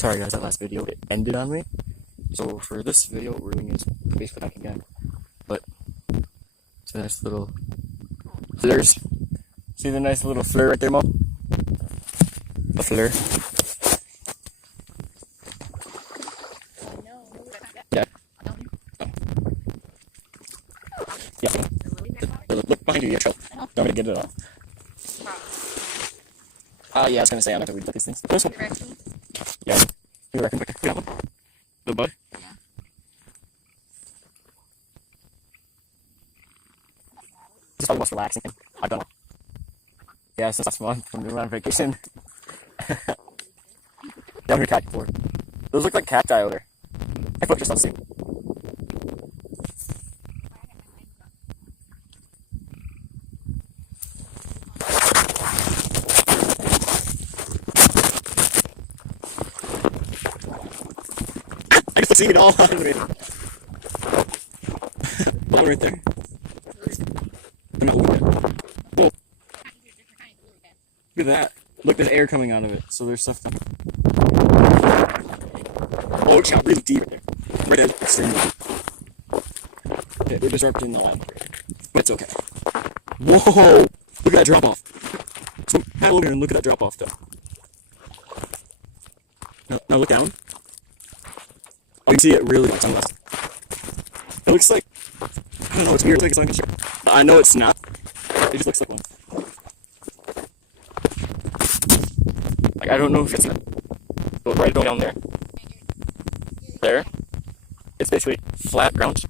Sorry guys, that last video it ended on me. So for this video, we're doing is basically kayaking again, but it's a nice little flares. See the nice little flare right there, Mo? A flare. Yeah. Yeah. Look behind you, yeah, chill. Don't want me to get it all. Yeah, I was gonna say I'm not gonna read about these things. This one. Yeah. You reckon? Yeah. The bud? Yeah. Just probably most relaxing. I've done it. Yeah, since last month when we were on vacation. Down here kayak before. Those look like cacti over there. I put yourself soon. I can see it all on me. Ball right there. I'm not looking at it. Whoa. Look at that. Look, there's air coming out of it. So there's stuff. Oh, it got really deep right there. Right there, extremely deep. Okay, we're disrupting the line. But it's okay. Whoa! Look at that drop off. So, paddle over here and look at that drop off though. Now look down. Oh, you can see it really looks unless. It looks like, I don't know, it's weird, like it's like a shirt. I know it's not. It just looks like one. Like, I don't know if it's not. But right down there. There. It's basically flat ground.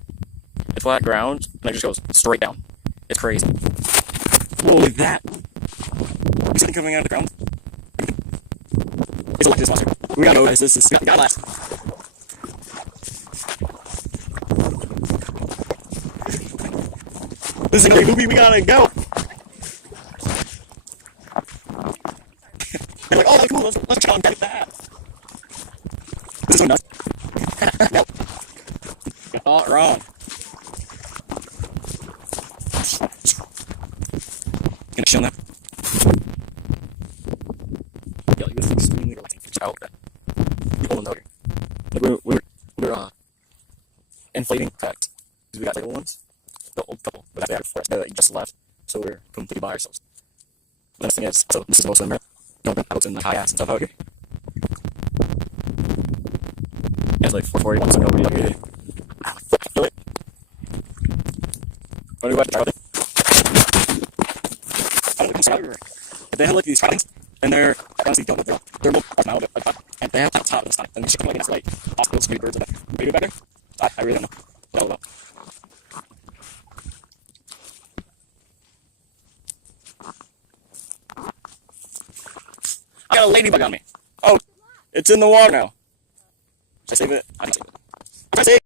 It's flat ground, and it just goes straight down. It's crazy. Whoa, look at that. You see it coming out of the ground? It's like this monster. We gotta know this is gotta last. This is another movie, we gotta go! They're like, oh, that's cool, let's challenge that. This is so nuts. Nope. You thought wrong. Gonna chill now. Yeah, like this is extremely relaxing. Check out that. People don't know here. Like we're inflating fact. Because we got little ones. The old couple, but they had four together that just left, so we're completely by ourselves. The next thing is, so this is most of them, you know, out in the high ass and stuff out here. Yeah, it's like 441, so nobody out here. I feel it. Wanna go back to try it? I don't know, everywhere. If they have like these trappings, and they're honestly don't know, they're both up now, and they have that top this time, and they should come like like hospitals, sweet birds, and that. Maybe better? I really don't know what all about. I got a ladybug on me. Oh, it's in the water now. Should I save it? I didn't save it.